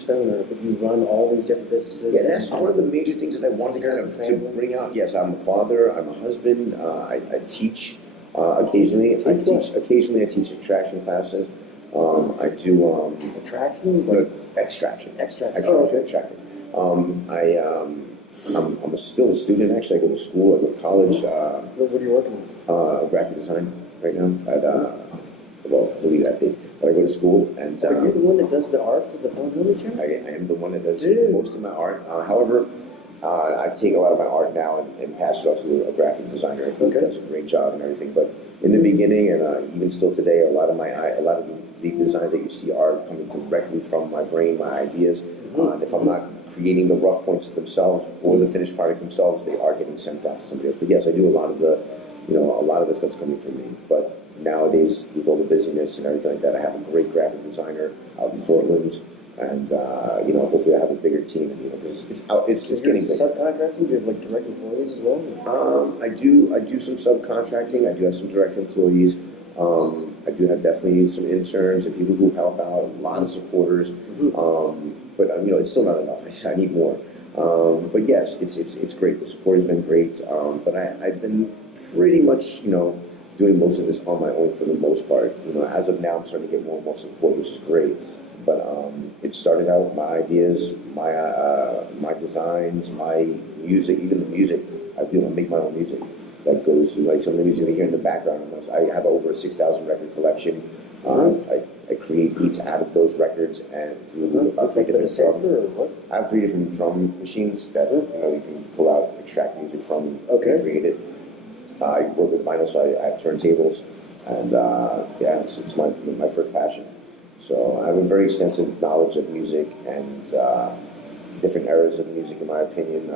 stoner, but you run all these different businesses. Yeah, that's one of the major things that I want to kind of to bring out. Yes, I'm a father, I'm a husband, I teach occasionally. I teach extraction classes. I do Attraction? no, extraction. Extraction. Oh, okay. Extraction. I'm still a student actually. I go to school, I go to college. What are you working on? Graphic design right now at well, believe that big. But I go to school and Are you the one that does the art for the furniture? I am the one that does most of my art. However, I take a lot of my art now and pass it off to a graphic designer who does a great job and everything. But in the beginning, and even still today, a lot of the designs that you see are coming directly from my brain, my ideas. And if I'm not creating the rough points themselves or the finished product themselves, they are getting sent out to somebody else. But yes, I do a lot of the stuff's coming from me. But nowadays, with all the busyness and everything like that, I have a great graphic designer out in Portland. And hopefully I have a bigger team. Because it's getting bigger. Subcontracting? Do you have like direct employees as well? I do some subcontracting. I do have some direct employees. I do have definitely some interns and people who help out. A lot of supporters. But it's still not enough. I need more. But yes, it's great. The support has been great. But I've been pretty much doing most of this on my own for the most part. As of now, I'm starting to get more and more support, which is great. But it started out my ideas, my designs, my music, even the music. I make my own music that goes through like some of the music you hear in the background. I have over a 6,000 record collection. I create beats out of those records and through about 3 different drum. I have 3 different drum machines that you can pull out, extract music from, and create it. I work with vinyl, so I have turntables, and it's my first passion. So I have a very extensive knowledge of music and different eras of music, in my opinion.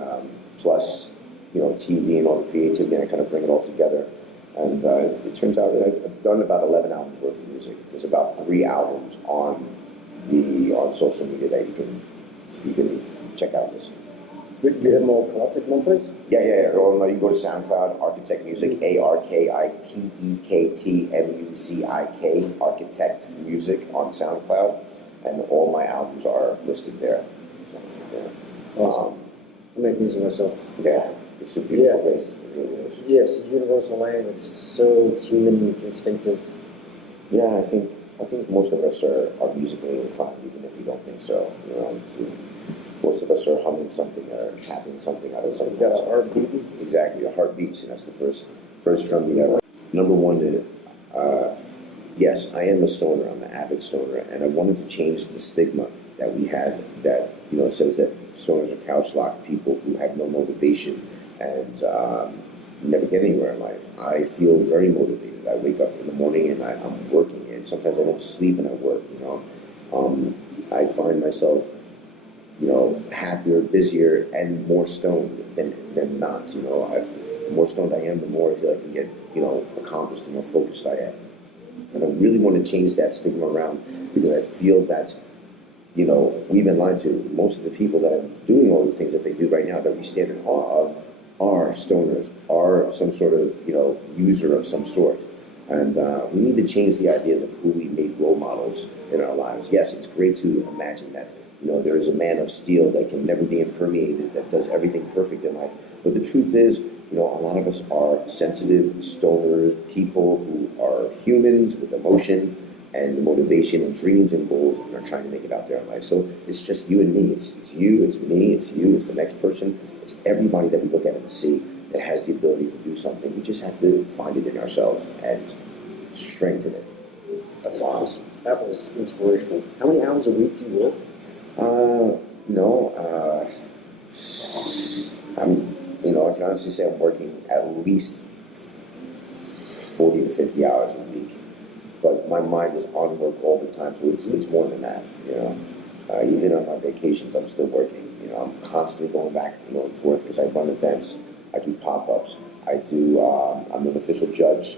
Plus, TV and all the creativity, and I kind of bring it all together. And it turns out that I've done about 11 albums worth of music. There's about 3 albums on social media that you can check out. Listen. Do you have them all collected in one place? Yeah. Or you go to SoundCloud, Architect Music, ARKITECTMUZIK, Architect Music on SoundCloud, and all my albums are listed there. So, Awesome. I make music myself. Yeah, it's a beautiful place. It really is. Yes, universal language, so human, instinctive. Yeah, I think most of us are musically inclined, even if you don't think so. Most of us are humming something or tapping something out of something. Got a heart beating? Exactly, a heart beats, and that's the first drum beat ever. Number one, yes, I am a stoner. I'm an avid stoner, and I wanted to change the stigma that we had. That it says that stoners are couch-locked people who have no motivation and never get anywhere in life. I feel very motivated. I wake up in the morning and I'm working, and sometimes I don't sleep and I work. I find myself happier, busier, and more stoned than not. The more stoned I am, the more I feel I can get, accomplished, the more focused I am. And I really want to change that stigma around, because I feel that, we've been lied to. Most of the people that are doing all the things that they do right now that we stand in awe of are stoners, are some sort of, user of some sort. And we need to change the ideas of who we make role models in our lives. Yes, it's great to imagine that there is a man of steel that can never be impermeated, that does everything perfect in life. But the truth is, a lot of us are sensitive stoners, people who are humans with emotion and motivation and dreams and goals, and are trying to make it out there in life. So it's just you and me. It's you, it's me, it's you, it's the next person. It's everybody that we look at and see that has the ability to do something. We just have to find it in ourselves and strengthen it. That's awesome. That was inspirational. How many hours a week do you work? I can honestly say I'm working at least 40 to 50 hours a week, but my mind is on work all the time, so it's more than that. Even on my vacations, I'm still working. I'm constantly going back, and forth, because I run events, I do pop-ups, I'm an official judge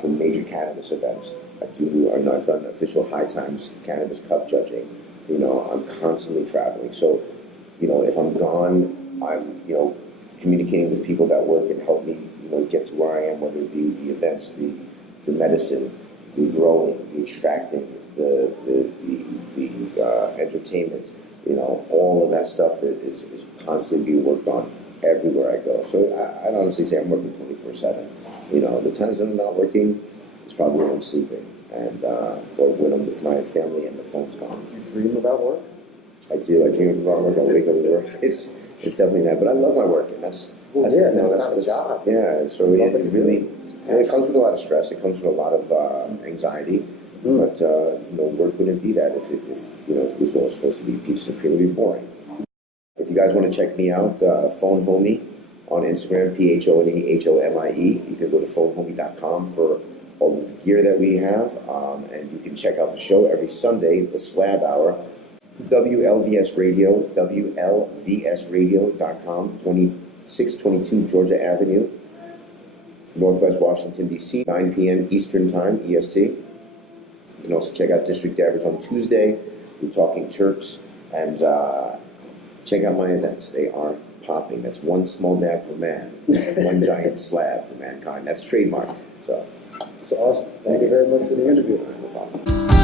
for major cannabis events. I've done official High Times Cannabis Cup judging. I'm constantly traveling. So, if I'm gone, I'm, communicating with people that work and help me, get to where I am, whether it be the events, the medicine, the growing, the extracting, the entertainment, all of that stuff is constantly being worked on everywhere I go. So I'd honestly say I'm working 24/7. The times that I'm not working, it's probably when I'm sleeping, and or when I'm with my family and the phone's gone. Do you dream about work? I do. I dream about work. I wake up and work. It's definitely that. But I love my work, and that's not a job. Yeah. So it really it comes with a lot of stress. It comes with a lot of anxiety. But work wouldn't be that if it was all supposed to be peaches and cream. It would be boring. If you guys want to check me out, Phone Homie on Instagram, PhoneHomie. You can go to phonehomie.com for all of the gear that we have, and you can check out the show every Sunday, the Slab Hour, WLVS Radio, WLVSradio.com, 2622 Georgia Avenue, Northwest Washington, D.C., 9 p.m. Eastern Time, EST. You can also check out District Dabbers on Tuesday. We're talking Terps, and check out my events. They are popping. That's one small dab for man, one giant slab for mankind. That's trademarked. So it's awesome. Thank you very much for the interview. No problem.